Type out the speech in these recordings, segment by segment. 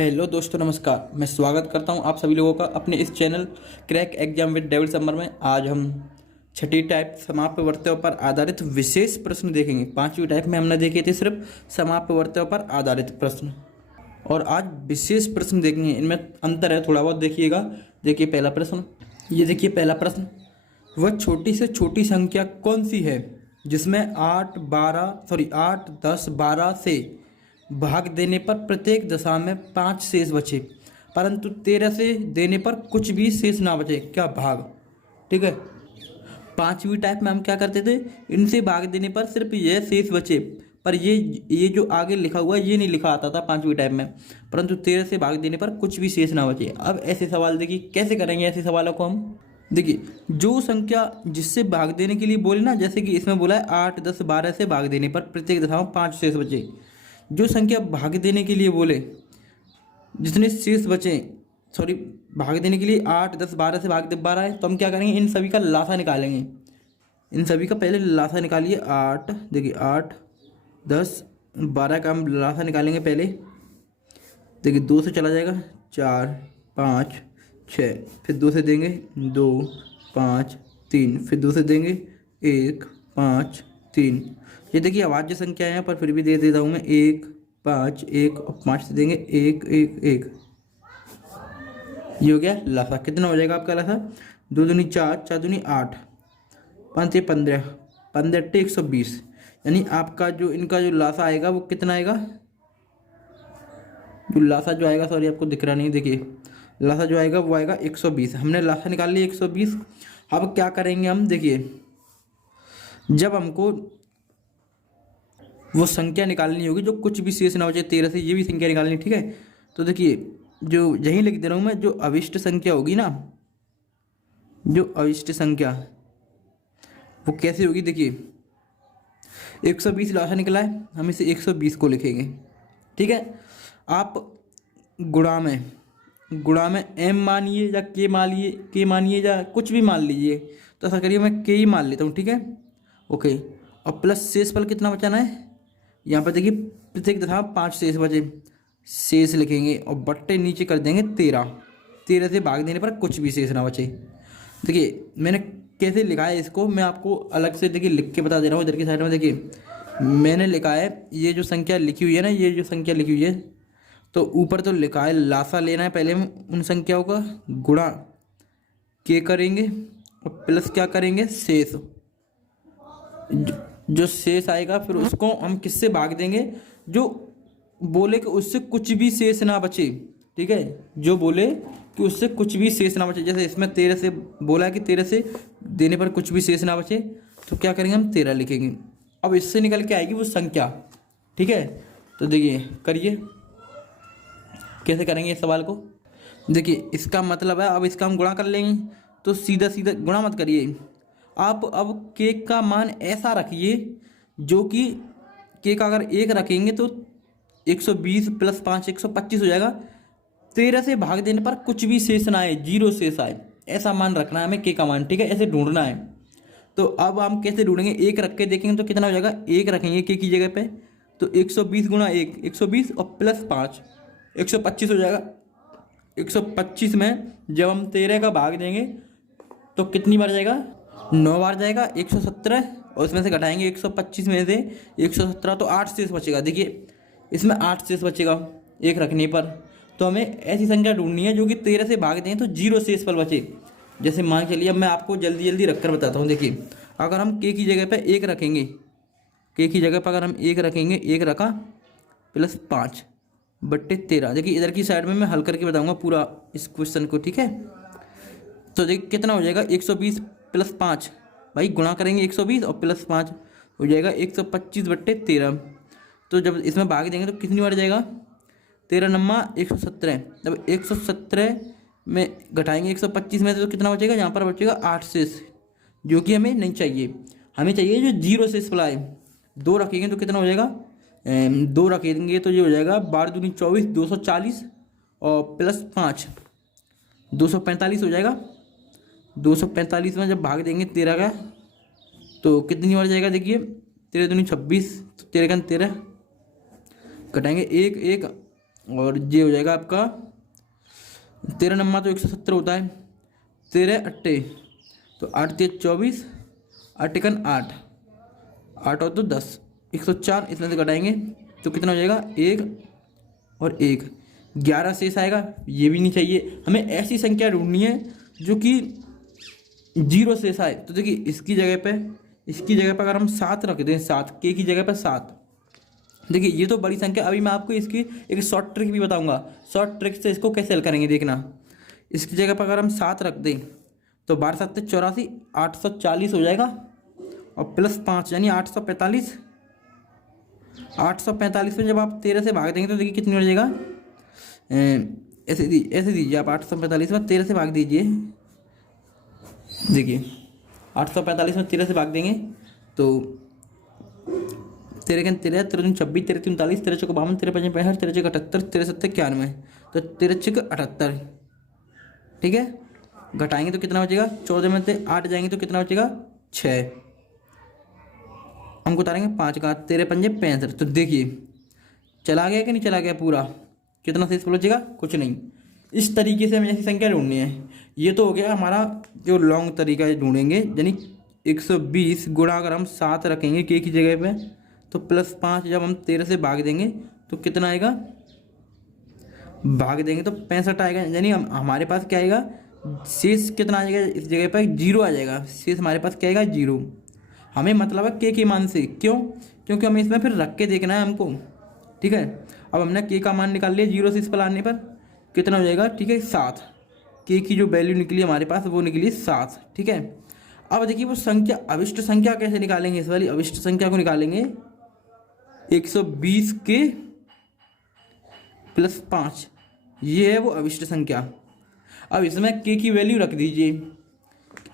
Hello दोस्तों, नमस्कार। मैं स्वागत करता हूं आप सभी लोगों का अपने इस channel crack exam with devil summer में। आज हम छठी टाइप समाप्यवर्तों पर आधारित विशेष प्रश्न देखेंगे। पांचवी टाइप में हमने देखे थे सिर्फ समाप्यवर्तों पर आधारित प्रश्न, और आज विशेष प्रश्न देखेंगे। इनमें अंतर है थोड़ा बहुत, देखिएगा। देखिए पहला प्रश्न, ये देखिए पहला प्रश्न। वह छोटी से छोटी संख्या कौन सी है जिसमें 8, 10, 12 से भाग देने पर प्रत्येक दशा में 5 शेष बचे, परंतु 13 से देने पर कुछ भी शेष ना बचे? क्या भाग? ठीक है। पांचवी टाइप में हम क्या करते थे, इनसे भाग देने पर सिर्फ यह शेष बचे, पर ये जो आगे लिखा हुआ है ये नहीं लिखा आता था पांचवी टाइप में, परंतु 13 से भाग देने पर कुछ भी शेष ना बचे। अब ऐसे सवाल देखिए कैसे करेंगे ऐसे सवालों को हम। देखिए, जो संख्या जिससे भाग देने के लिए बोले ना, जैसे कि इसमें बोला है 8, 10, 12 से भाग देने पर प्रत्येक दशा में 5 शेष बचे। जो संख्या भाग देने के लिए बोले, जितने शेष बचे, सॉरी, भाग देने के लिए 8, 10, 12 से भाग 12 है, तो हम क्या करेंगे, इन सभी का लासा निकालेंगे। इन सभी का पहले लासा निकालिए। 8, देखिए 8, 10, 12 का हम लासा निकालेंगे पहले। देखिए 2 से चला जाएगा 4, 5, 6, फिर 2 से देंगे 2, 5, 3, फिर 2 से देंगे 1, 5, 3। ये देखिए अभाज्य संख्या है पर फिर भी दे देता हूँ मैं। 1, 5, 1 और 5 से देंगे 1, 1, 1। ये हो गया लासा। कितना हो जाएगा आपका लासा? 2 दूनी 4, 4 दूनी 8, 5 से 15, 15 टे 120। यानी आपका जो इनका जो लासा आएगा वो कितना आएगा? जो लासा जो आएगा, सॉरी आपको दिख रहा नहीं, देखिए लासा जो आएगा वो आएगा 120। हमने लासा निकाल लिया 120। अब क्या करेंगे हम, देखिए जब हमको वो संख्या निकालनी होगी जो कुछ भी शेष ना बचे 13 से, ये भी संख्या निकालनी, ठीक है। तो देखिए जो यहीं लिख दे रहा हूँ मैं, जो अविष्ट संख्या होगी ना, जो अविष्ट संख्या वो कैसे होगी? देखिए 120 लासा निकला है, हम इसे 120 को लिखेंगे, ठीक है। आप गुणा में m मानिए या k मानिए या कुछ भी मान लीजिए, तो ऐसा करिए मैं k ही मान लेता हूँ, ठीक है, ओके। और प्लस शेषफल कितना बचाना है, यहाँ पर देखिए प्रत्येक दशा 5 शेष बचे, शेष लिखेंगे और बट्टे नीचे कर देंगे 13। 13 से भाग देने पर कुछ भी शेष ना बचे। देखिए मैंने कैसे लिखा है इसको, मैं आपको अलग से देखिए लिख के बता दे रहा हूँ। इधर की साइड में देखिए मैंने लिखा है, ये जो संख्या लिखी हुई है ना, ये जो संख्या लिखी हुई है, तो ऊपर तो लिखा है लासा लेना है, पहले हम उन संख्याओं का गुणा के करेंगे और प्लस क्या करेंगे, शेष। जो शेष आएगा फिर उसको हम किससे भाग देंगे, जो बोले कि उससे कुछ भी शेष ना बचे, ठीक है, जो बोले कि उससे कुछ भी शेष ना बचे। जैसे इसमें 13 से बोला है कि 13 से देने पर कुछ भी शेष ना बचे, तो क्या करेंगे हम 13 लिखेंगे। अब इससे निकल के आएगी वो संख्या, ठीक है। तो देखिए करिए कैसे करेंगे इस सवाल को। देखिए इसका मतलब है, अब इसका हम गुणा कर लेंगे, तो सीधा सीधा गुणा मत करिए आप। अब के का मान ऐसा रखिए जो कि के का अगर 1 रखेंगे तो 120 + 5 125 हो जाएगा। 13 से भाग देने पर कुछ भी शेष ना आए, 0 शेष आए, ऐसा मान रखना है हमें के का मान, ठीक है, ऐसे ढूंढना है। तो अब हम कैसे ढूंढेंगे, 1 रख के देखेंगे तो कितना हो जाएगा। 1 रखेंगे के की जगह पे, तो 120 × 1 120 और प्लस 5 125 हो जाएगा। 125 में जब हम 13 का भाग देंगे तो कितनी बार जाएगा, 9 बार जाएगा। 117 और उसमें से घटाएंगे 125 में से 117, तो 8 शेष बचेगा। देखिए इसमें 8 शेष बचेगा 1 रखने पर। तो हमें ऐसी संख्या ढूंढनी है जो कि 13 से भाग दें तो 0 शेष फल बचे। जैसे मान चलिए, अब मैं आपको जल्दी जल्दी रखकर बताता हूँ। देखिए अगर हम के की जगह पर 1 रखेंगे, के की जगह पर अगर हम 1 रखेंगे, 1 रखा प्लस 5 बट्टे 13। देखिए इधर की साइड में मैं हल करके बताऊँगा पूरा इस क्वेश्चन को, ठीक है। तो देखिए कितना हो जाएगा, 120 + 5, भाई गुणा करेंगे 120 और प्लस 5 हो जाएगा 125 बट्टे 13। तो जब इसमें भाग देंगे तो कितनी बार जाएगा, 13 नम्मा 117। जब 117 में घटाएंगे 125 में से तो कितना बचेगा, यहाँ पर बचेगा 8 शेष, जो कि हमें नहीं चाहिए। हमें चाहिए जो 0 शेष फल आए। 2 रखेंगे तो कितना हो जाएगा, 2 रखेंगे तो ये हो जाएगा 12 दूनी 24 240 और प्लस 5 245 हो जाएगा। 245 में जब भाग देंगे 13 का तो कितनी बार जाएगा, देखिए 13 दूनी 26, तो 13 का 13 घटाएंगे 1 1 और ये हो जाएगा आपका 13 नंबर तो 170 होता है, 13 अट्टे तो 8 3 24, 8 एकन 8, 8 और 2 10, 104। इसमें से घटाएंगे तो कितना हो जाएगा 1 और 1, 11 शेष आएगा। ये भी नहीं चाहिए, हमें ऐसी संख्या ढूंढनी है जो कि 0 शेष आए। तो देखिए इसकी जगह पर अगर हम 7 रख दें, 7 के की जगह पर 7, देखिए ये तो बड़ी संख्या। अभी मैं आपको इसकी एक शॉर्ट ट्रिक भी बताऊंगा, शॉर्ट ट्रिक से इसको कैसे हल करेंगे देखना। इसकी जगह पर अगर हम 7 रख दें तो 12 7 84, 840 हो जाएगा और प्लस 5 यानी 845। 845 में जब आप 13 से भाग देंगे तो देखिए कितनी हो जाएगा, ऐसे दीजिए आप 845 में 13 से भाग दीजिए। देखिए 845 में 13 से भाग देंगे तो 13 के 13, 13 26, 13 39, 13 चौक 52, 13 5 65, 13 चौक 78, 13 7 91, तो 13 चौक 78। ठीक है, घटाएंगे तो कितना बचेगा, 14 में से 8 जाएंगे तो कितना बचेगा 6, हमको उतारेंगे 5 का, 13 पंजे 65। तो देखिए चला गया कि नहीं चला गया पूरा, कितना शेष बचेगा, कुछ नहीं। इस तरीके से हमें ऐसी संख्या ढूंढनी है। ये तो हो गया हमारा जो लॉन्ग तरीका है ढूंढेंगे, यानी 120 गुणा अगर हम 7 रखेंगे के की जगह पे तो प्लस 5 जब हम 13 से भाग देंगे तो कितना आएगा, भाग देंगे तो 65 आएगा। यानी हमारे पास क्या आएगा, शेष कितना आ जाएगा, इस जगह पर 0 आ जाएगा, शेष हमारे पास क्या आएगा 0। हमें मतलब है के मान से, क्यों, क्योंकि हमें इसमें फिर रख के देखना है हमको। ठीक है, अब हमने के का मान निकाल लिया, 0 से इस पर लाने पर कितना हो जाएगा, ठीक है 7। के की जो वैल्यू निकली हमारे पास वो निकली 7। ठीक है, अब देखिए वो संख्या, अविष्ट संख्या कैसे निकालेंगे, इस वाली अविष्ट संख्या को निकालेंगे 120 के प्लस 5, ये है वो अविष्ट संख्या। अब इसमें के की वैल्यू रख दीजिए।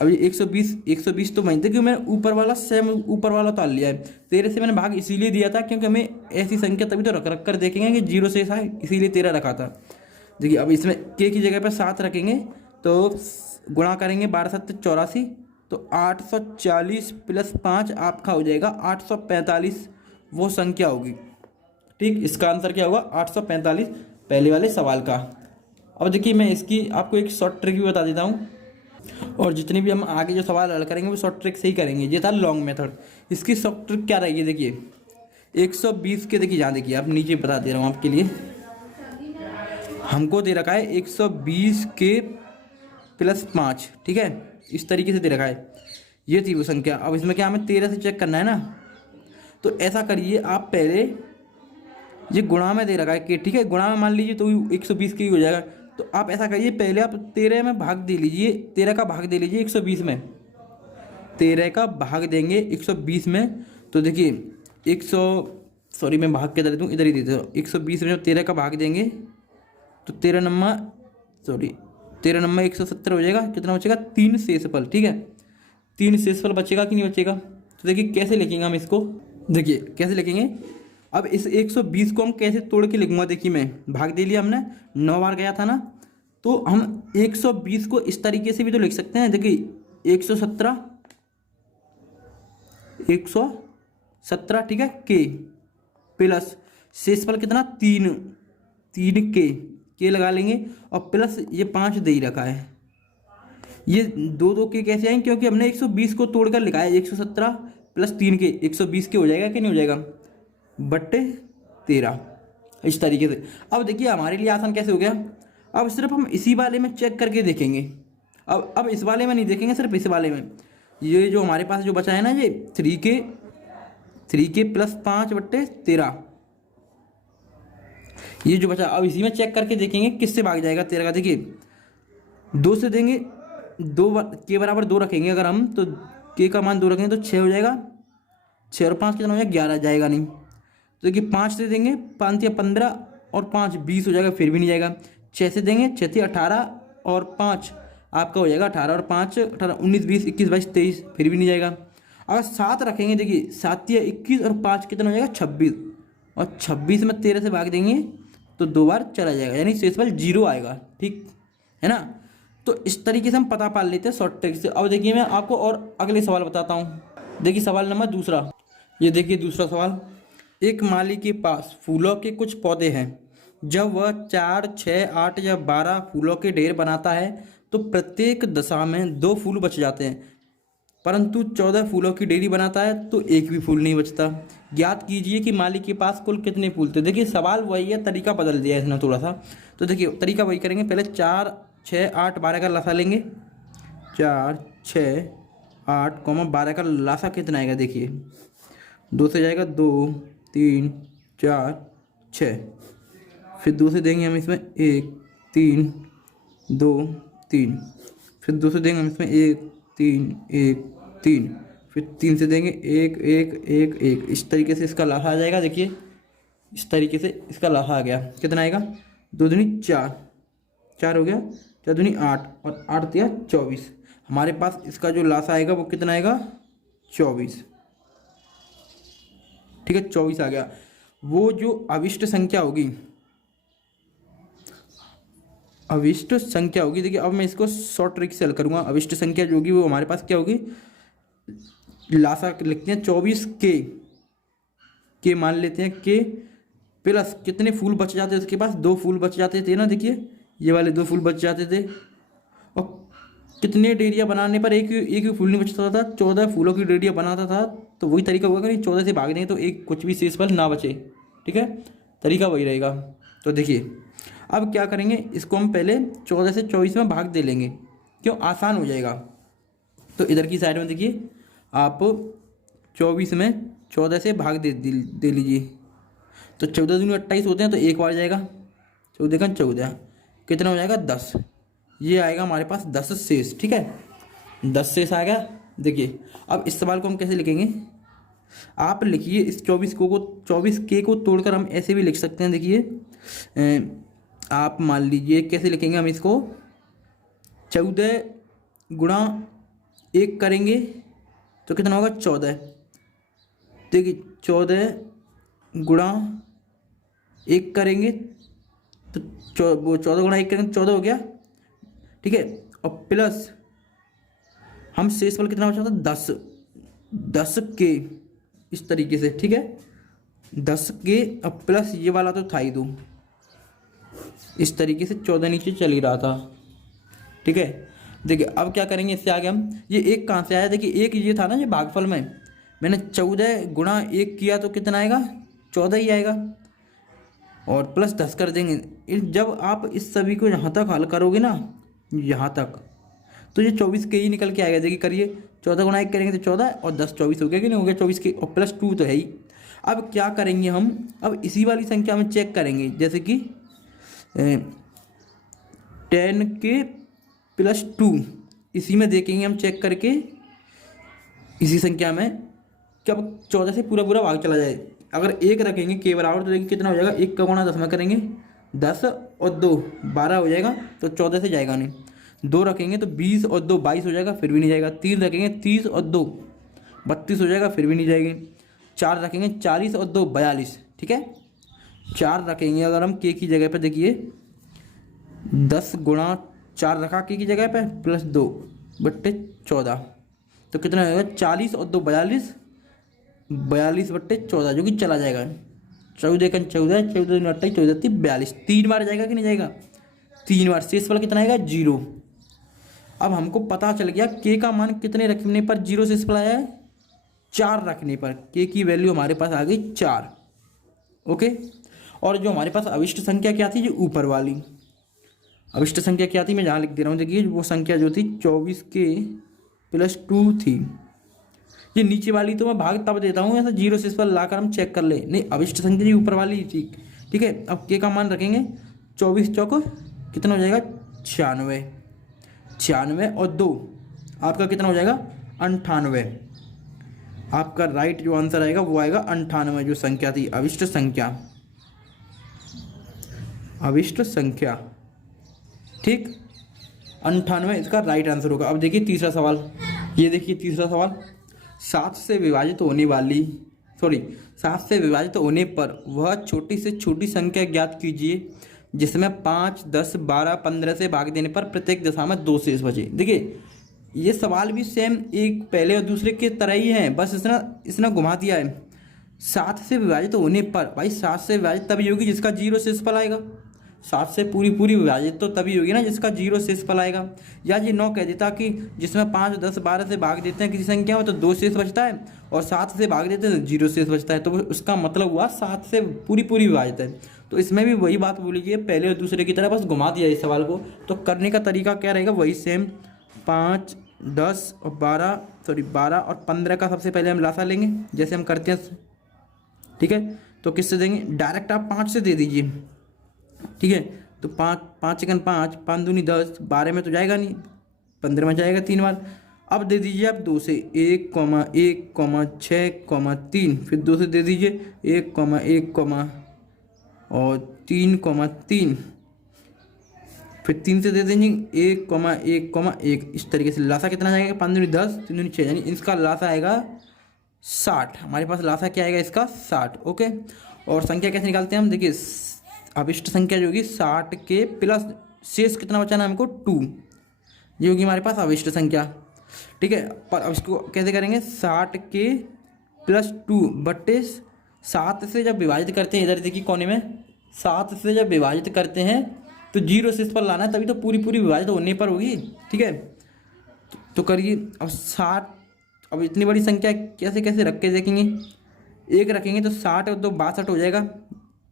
अभी 120 तो वहीं थे, क्योंकि मैंने ऊपर वाला सेम ऊपर वाला उतार लिया है। 13 से मैंने भाग इसीलिए दिया था क्योंकि हमें ऐसी संख्या तभी तो रख कर देखेंगे कि 0 से आए, इसीलिए 13 रखा था। देखिए अब इसमें के की जगह पर 7 रखेंगे तो गुणा करेंगे 12 7 84, तो 840 प्लस 5 आपका हो जाएगा 845, वो संख्या होगी। ठीक, इसका आंसर क्या होगा 845, पहले वाले सवाल का। अब देखिए मैं इसकी आपको एक शॉर्ट ट्रिक भी बता देता हूँ, और जितने भी हम आगे जो सवाल हल करेंगे वो शॉर्ट ट्रिक से ही करेंगे। ये था लॉन्ग मेथड, इसकी शॉर्ट ट्रिक क्या रहेगी, देखिए 120 के, देखिए यहाँ देखिए आप नीचे बता दे रहा हूँ आपके लिए, हमको दे रखा है 120 के प्लस 5। ठीक है, इस तरीके से दे रखा है, ये थी वो संख्या। अब इसमें क्या हमें 13 से चेक करना है ना, तो ऐसा करिए आप पहले, ये गुणा में दे रखा है कि, ठीक है गुणा में मान लीजिए तो 120 के ही हो जाएगा। तो आप ऐसा करिए, पहले आप 13 में भाग दे लीजिए, 13 का भाग दे लीजिए 120 में, 13 का भाग देंगे 120 में तो देखिए 100 मैं भाग के दे देता हूँ, इधर ही दे देता हूँ। 120 में जब 13 का भाग देंगे तो 13 नंबर 170 हो जाएगा। कितना बचेगा, 3 शेषफल। ठीक है, 3 शेषफल बचेगा कि नहीं बचेगा। तो देखिए कैसे लिखेंगे हम इसको, देखिए कैसे लिखेंगे। अब इस 120 को हम कैसे तोड़ के लिखूंगा, देखिए मैं भाग दे लिया हमने, 9 बार गया था ना, तो हम 120 को इस तरीके से भी तो लिख सकते हैं। देखिए 117, ठीक है, के प्लस शेषफल कितना 3 के लगा लेंगे, और प्लस ये 5 दे ही रखा है। ये 2 के कैसे आएंगे, क्योंकि हमने 120 को तोड़कर लिखा है। 117 प्लस 3 के 120 के हो जाएगा कि नहीं हो जाएगा, बट्टे 13, इस तरीके से। अब देखिए हमारे लिए आसान कैसे हो गया। अब सिर्फ हम इसी वाले में चेक करके देखेंगे। अब इस वाले में नहीं देखेंगे, सिर्फ इस वाले में। ये जो हमारे पास जो बचा है ना, ये 3 के प्लस 5 बट्टे 13, ये जो बचा, अब इसी में चेक करके देखेंगे किससे भाग जाएगा 13 का। देखिए 2 से देंगे, 2 के बराबर 2 रखेंगे अगर हम, तो के का मान 2 रखेंगे तो 6 हो जाएगा। 6 और 5 कितना हो जाएगा, 11 जाएगा नहीं। तो देखिए 5 से देंगे, 5 या 15 और 5 20 हो जाएगा, फिर भी नहीं जाएगा। 6 से देंगे, 6 18 और 5 आपका हो जाएगा 18 और 5 18 19 20 21 22 23, फिर भी नहीं जाएगा। अगर 7 रखेंगे, देखिए 7 या 21 और 5 कितना हो जाएगा 26, और 26 में 13 से भाग देंगे तो 2 बार चला जाएगा, यानी शेषफल 0 आएगा। ठीक है ना। तो इस तरीके से हम पता पाल लेते हैं शॉर्ट ट्रिक से। अब देखिए मैं आपको और अगले सवाल बताता हूँ। देखिए सवाल नंबर दूसरा, ये देखिए दूसरा सवाल। एक माली के पास फूलों के कुछ पौधे हैं जब वह 4, 6, 8 या 12 फूलों के ढेर बनाता है तो प्रत्येक दशा में 2 फूल बच जाते हैं, परंतु 14 फूलों की ढेरी बनाता है तो एक भी फूल नहीं बचता। ज्ञात कीजिए कि मालिक के पास कुल कितने फूल थे। देखिए सवाल वही है, तरीका बदल दिया है इसने थोड़ा सा। तो देखिए तरीका वही करेंगे, पहले 4, 6, 8, 12 का लसा लेंगे। 4, 6, 8, 12 का लासा कितना आएगा, देखिए 2 से जाएगा 2, 3, 4, 6। फिर 2 से देंगे हम इसमें 1, 3, 2, 3। फिर 2 से देंगे हम इसमें 1, 3, 1, 3। फिर 3 से देंगे 1, 1, 1, 1। इस तरीके से इसका लाहा आ जाएगा। देखिए इस तरीके से इसका लाहा आ गया। कितना आएगा, 2 दूनी 4, 4 हो गया, 4 दूनी 8 और 8 दिया 24। हमारे पास इसका जो लासा आएगा वो कितना आएगा, 24। ठीक है, 24 आ गया। वो जो अविष्ट संख्या होगी, अविष्ट संख्या होगी, देखिए अब मैं इसको शॉर्ट ट्रिक से हल करूँगा। अविष्ट संख्या जो होगी वो हमारे पास क्या होगी, लासा लिखते हैं 24 के मान लेते हैं, के प्लस कितने फूल बच जाते हैं उसके पास, 2 फूल बच जाते थे ना। देखिए ये वाले 2 फूल बच जाते थे, और कितने डेरिया बनाने पर एक भी फूल नहीं बचता था। 14 फूलों की डेरिया बनाता था, तो वही तरीका होगा कि 14 से भाग देंगे तो एक कुछ भी शेष फल ना बचे। ठीक है, तरीका वही रहेगा। तो देखिए अब क्या करेंगे, इसको हम पहले 14 से 24 में भाग दे लेंगे, क्यों, आसान हो जाएगा। तो इधर की साइड में देखिए आप 24 में 14 से भाग दे लीजिए। तो 14 दूनी 28 होते हैं, तो एक बार जाएगा, 14 का 14, कितना हो जाएगा 10। ये आएगा हमारे पास 10 शेष। ठीक है, 10 शेष आ गया। देखिए अब इस सवाल को हम कैसे लिखेंगे, आप लिखिए इस 24 के को तोड़कर हम ऐसे भी लिख सकते हैं। देखिए आप मान लीजिए कैसे लिखेंगे हम इसको, 14 गुणा 1 करेंगे तो कितना होगा 14। देखिए 14 गुणा 1 करेंगे तो वो 14 गुणा 1 करेंगे तो 14 हो गया। ठीक है, और प्लस हम शेष फल कितना बचा था, 10 के, इस तरीके से। ठीक है, 10 के और प्लस ये वाला तो था ही 2, इस तरीके से 14 नीचे चल ही रहा था। ठीक है, देखिए अब क्या करेंगे, इससे आगे हम ये 1 कहाँ से आया, देखिए 1 ये था ना, ये भागफल में मैंने 14 गुणा 1 किया तो कितना आएगा, 14 ही आएगा, और प्लस 10 कर देंगे। जब आप इस सभी को यहाँ तक हल करोगे ना, यहाँ तक, तो ये 24 के ही निकल के आएगा। देखिए करिए, 14 गुणा 1 करेंगे तो 14 और 10 24 हो गया कि नहीं हो गया, 24 के, और प्लस 2 तो है ही। अब क्या करेंगे हम, अब इसी वाली संख्या में चेक करेंगे, जैसे कि 10 के प्लस 2, इसी में देखेंगे हम चेक करके, इसी संख्या में क्या 14 से पूरा पूरा भाग चला जाए। अगर 1 रखेंगे के बराबर, तो देखिए कितना हो जाएगा, 1 का गुणा 10 में करेंगे 10 और 2 12 हो जाएगा, तो 14 से जाएगा नहीं। 2 रखेंगे तो 20 और 2 22 हो जाएगा, फिर भी नहीं जाएगा। 3 रखेंगे 30 और 2 32 हो जाएगा, फिर भी नहीं जाएगी। 4 रखेंगे 40 और 2 42। ठीक है, 4 रखेंगे अगर हम के की जगह पर, देखिए 10 गुणा 4 रखा के की जगह पे, प्लस 2 बट्टे 14, तो कितना होगा 40 और 2 42, 42 बट्टे 14, जो कि चला जाएगा। 14 का 14, 14 28, 14 42, 3 बार जाएगा कि नहीं जाएगा, 3 बार। शेष फल कितना आएगा, 0। अब हमको पता चल गया के का मान कितने रखने पर 0 शेष फल आया है, 4 रखने पर के की वैल्यू हमारे पास आ गई 4। ओके, और जो हमारे पास अविष्ट संख्या क्या थी, जो ऊपर वाली अविष्ट संख्या क्या थी, मैं जहाँ लिख दे रहा हूँ, देखिए वो संख्या जो थी 24 के प्लस 2 थी। ये नीचे वाली तो मैं भाग तब देता हूँ ऐसा 0 शेष फल लाकर हम चेक कर ले, नहीं अविष्ट संख्या जी ऊपर वाली थी। ठीक है, अब के का मान रखेंगे 24 चौको कितना हो जाएगा 96, 96 और 2 आपका कितना हो जाएगा 98। आपका राइट जो आंसर आएगा वो आएगा 98, जो संख्या थी अविष्ट संख्या, अविष्ट संख्या। ठीक, 98 इसका राइट आंसर होगा। अब देखिए तीसरा सवाल, ये देखिए तीसरा सवाल, 7 से विभाजित होने पर वह छोटी से छोटी संख्या ज्ञात कीजिए जिसमें 5, 10, 12, 15 से भाग देने पर प्रत्येक दशा में 2 शेष बचे। देखिए ये सवाल भी सेम एक पहले और दूसरे के तरह ही है, बस इसने घुमा दिया है। 7 से विभाजित होने पर, भाई 7 से विभाजित तभी होगी जिसका 0 शेषफल आएगा। 7 से पूरी पूरी विभाजित तो तभी होगी ना जिसका 0 शेषफल आएगा। या ये 9 कह देता कि जिसमें 5, 10, 12 से भाग देते हैं किसी संख्या में तो 2 शेष बचता है, और 7 से भाग देते हैं तो 0 शेष बचता है, तो उसका मतलब हुआ 7 से पूरी पूरी विभाजित है। तो इसमें भी वही बात बोली गई है, पहले और दूसरे की तरह बस घुमा दिया इस सवाल को। तो करने का तरीका क्या रहेगा, वही सेम। 5, 10 और 12 और 15 का सबसे पहले हम लासा लेंगे जैसे हम करते हैं, ठीक है। तो किससे देंगे, डायरेक्ट आप 5 से दे दीजिए, ठीक है। तो 5 चिकन 5, 5 दूनी 10, 12 में तो जाएगा नहीं, 15 में जाएगा 3 बार। अब दे दीजिए आप 2 से, 1, 1, 6, 3, फिर 2 से दे दीजिए 1, 1, और 3, 3, फिर 3 से दे देंगे 1, 1, इस तरीके से। लासा कितना जाएगा, 5 दूनी 10, 3 दूनी 6, यानी इसका लासा आएगा 60। हमारे पास लासा क्या आएगा इसका, 60। ओके, और संख्या कैसे निकालते हैं हम, देखिए अभिष्ट संख्या जो होगी 60 के प्लस शेष कितना बचाना हमको, 2, ये होगी हमारे पास अभिष्ट संख्या, ठीक है। पर अब इसको कैसे करेंगे, 60 के प्लस 2 बट्टे 7 से जब विभाजित करते हैं, इधर देखिए कोने में 7 से जब विभाजित करते हैं तो 0 शेष पर लाना है, तभी तो पूरी पूरी विभाजित होने पर होगी, ठीक है। तो करिए अब 60, अब इतनी बड़ी संख्या कैसे कैसे रख के देखेंगे, 1 रखेंगे तो 60 और 2 62 हो जाएगा,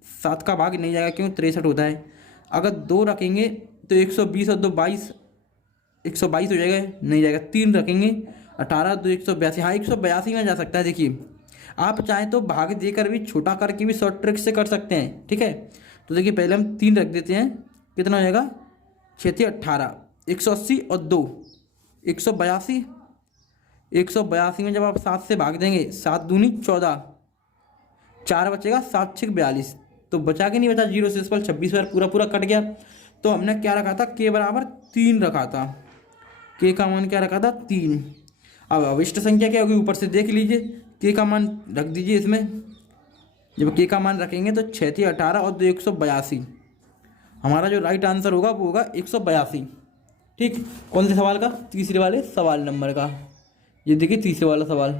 7 का भाग नहीं जाएगा क्यों, 63 होता है। अगर 2 रखेंगे तो 120 और 2 22, 122 हो जाएगा, नहीं जाएगा। 3 रखेंगे 18, 2 182, हाँ 182 में जा सकता है। देखिए आप चाहें तो भाग देकर भी छोटा करके भी शॉर्ट ट्रिक से कर सकते हैं, ठीक है। तो देखिए पहले हम 3 रख देते हैं, कितना हो जाएगा, 6 18, 180 और 2 182, 182 में जब आप 7 से भाग देंगे, 7 दूनी 14, 4 बचेगा, 7 6 42, तो बचा के नहीं बचा 0 शेषफल, 26 बार पूरा पूरा कट गया। तो हमने क्या रखा था, के बराबर 3 रखा था, के का मान क्या रखा था, 3। अब अविष्ट संख्या क्या होगी, ऊपर से देख लीजिए, के का मान रख दीजिए इसमें, जब के का मान रखेंगे तो 6 18 और 2 182, हमारा जो राइट आंसर होगा वो होगा 182, ठीक। कौन से सवाल का, तीसरे वाले सवाल नंबर का, ये देखिए तीसरे वाला सवाल।